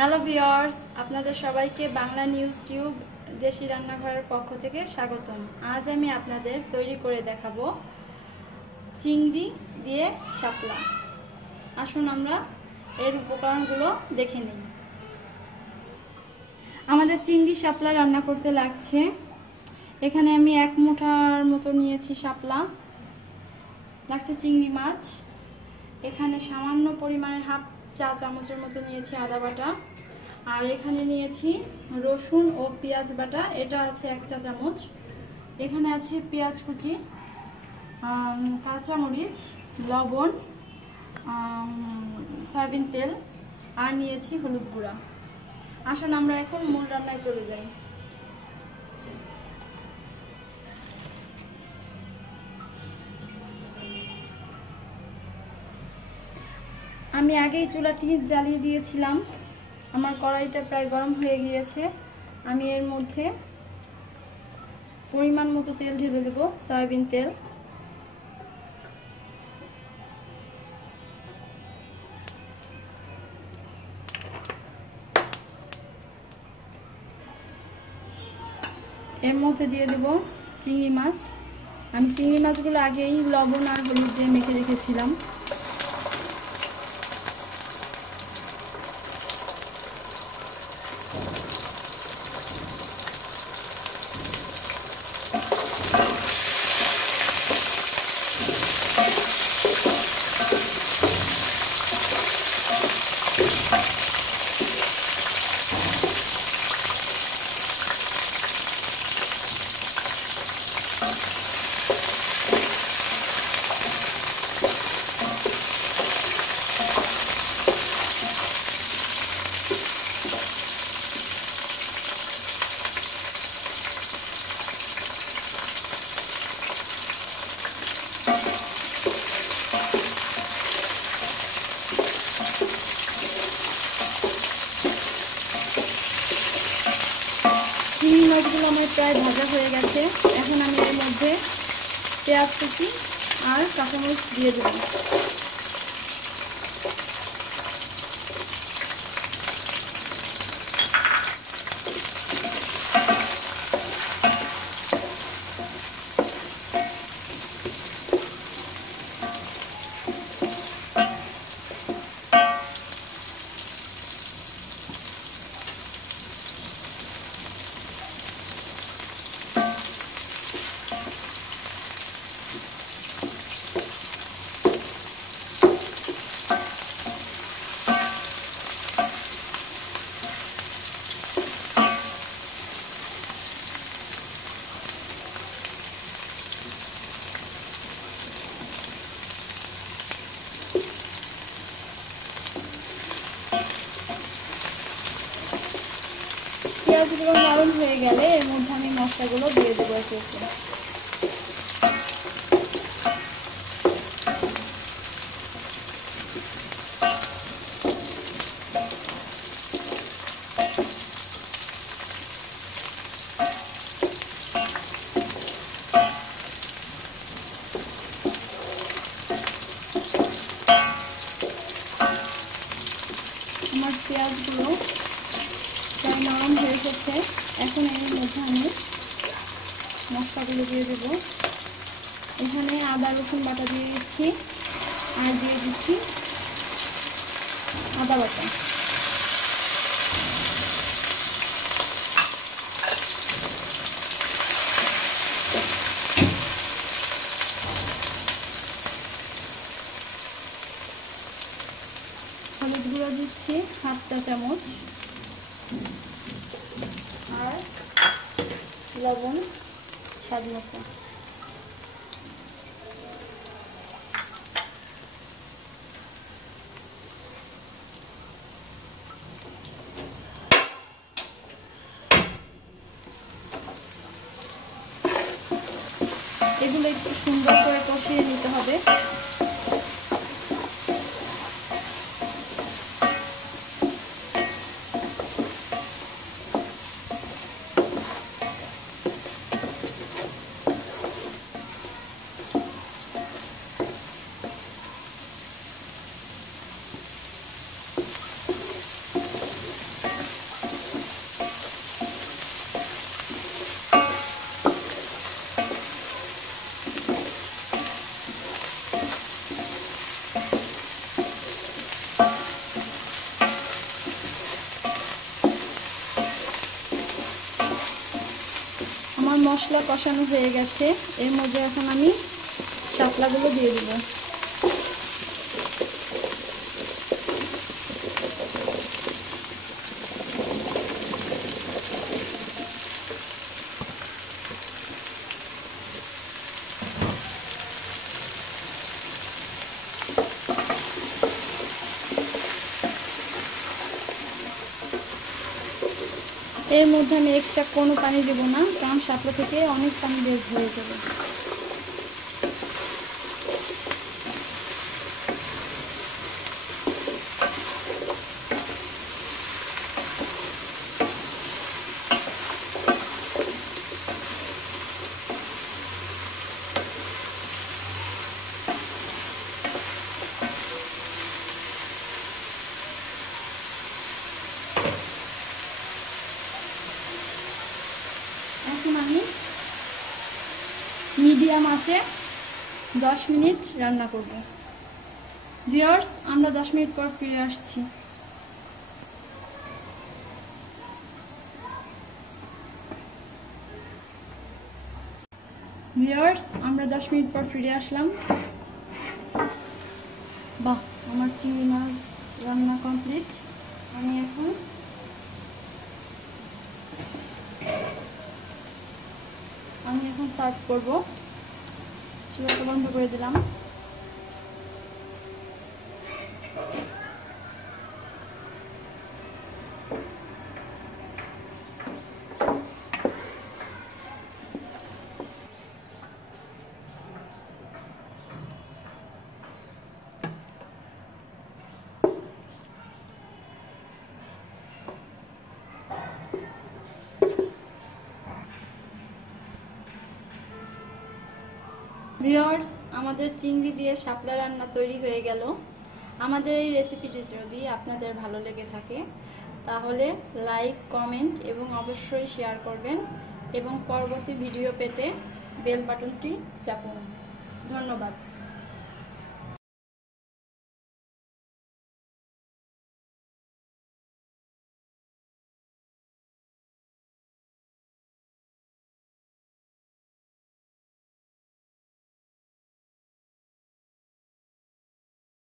Hello viewers, আপনাদের সবাইকে Bangla news tube দেশি রান্নাঘরের পক্ষ থেকে স্বাগতম। আজ আমি আপনাদের তৈরি করে দেখাবো চিংড়ি দিয়ে শাপলা। আসুন আমরা এর উপকরণগুলো দেখে নিই। আমাদের চিংড়ি শাপলা রান্না করতে লাগছে, এখানে আমি 1 মুঠার মতো নিয়েছি শাপলা, লাগছে চিংড়ি মাছ, এখানে সামান্য পরিমাণের হাফ চা চামচের মতো নিয়েছি আদা বাটা, আর এখানে নিয়েছি রসুন ও পেঁয়াজ বাটা, এটা আছে 1 চা চামচ। এখানে আছে পেঁয়াজ কুচি, কাঁচামরিচ, লবণ, সয়াবিন তেল, আর নিয়েছি হলুদ গুঁড়া। আসুন আমরা এখন মূল রান্নায় চলে যাই। আমি আগেই চুলাটি জ্বালিয়ে দিয়েছিলাম, আমার কড়াইটা প্রায় গরম হয়ে গিয়েছে। আমি এর মধ্যে পরিমাণ মতো তেল ঢেলে দেব, সয়াবিন তেল। এর মধ্যে দিয়ে দেব চিংড়ি মাছ। আমি চিংড়ি মাছগুলো আগেই লবণ আর হলুদ দিয়ে মেখে রেখেছিলাম। চিংড়ি মাছগুলো আমার প্রায় ভাজা হয়ে গেছে। এখন আমি এর মধ্যে পেঁয়াজ কুচি আর কাঁচামরিচ দিয়ে দেব। পেঁয়াজগুলো নরম হয়ে গেলে এর মধ্যে আমি মশলাগুলো দিয়ে দেবো একে একে। আমার পেঁয়াজগুলো প্রায় নরম হয়ে এসেছে। এখন এর মধ্যে আমি মশলাগুলো দিয়ে দেব। এখানে আদা রসুন বাটা দিয়ে দিচ্ছি, আর দিয়ে দিচ্ছি আদা বাটা। হলুদ গুঁড়ো দিচ্ছি হাফ চা চামচ, আর লবণ স্বাদ মতো। এগুলো একটু সুন্দর করে কষিয়ে নিতে হবে। আমার মশলা কষানো হয়ে গেছে, এর মধ্যে এখন আমি শাপলাগুলো দিয়ে দেব। এর মধ্যে আমি এক্সট্রা কোনো পানি দেব না, কারণ শাপলা থেকে অনেক পানি বের হয়ে যাবে। এখন আমি মিডিয়াম আঁচে 10 মিনিট রান্না করব। ভিউয়ার্স, আমরা 10 মিনিট পর ফিরে আসছি। ভিউয়ার্স, আমরা 10 মিনিট পর ফিরে আসলাম। বাহ, আমার চিংড়ি মাছ রান্না কমপ্লিট। আমি এখন সার্ভ করব। চুলাটা বন্ধ করে দিলাম। ভিউয়ার্স, আমাদের চিংড়ি দিয়ে শাপলা রান্না তৈরি হয়ে গেল। আমাদের এই রেসিপিটি যদি আপনাদের ভালো লেগে থাকে তাহলে লাইক, কমেন্ট এবং অবশ্যই শেয়ার করবেন এবং পরবর্তী ভিডিও পেতে বেল বাটনটি চাপুন। ধন্যবাদ।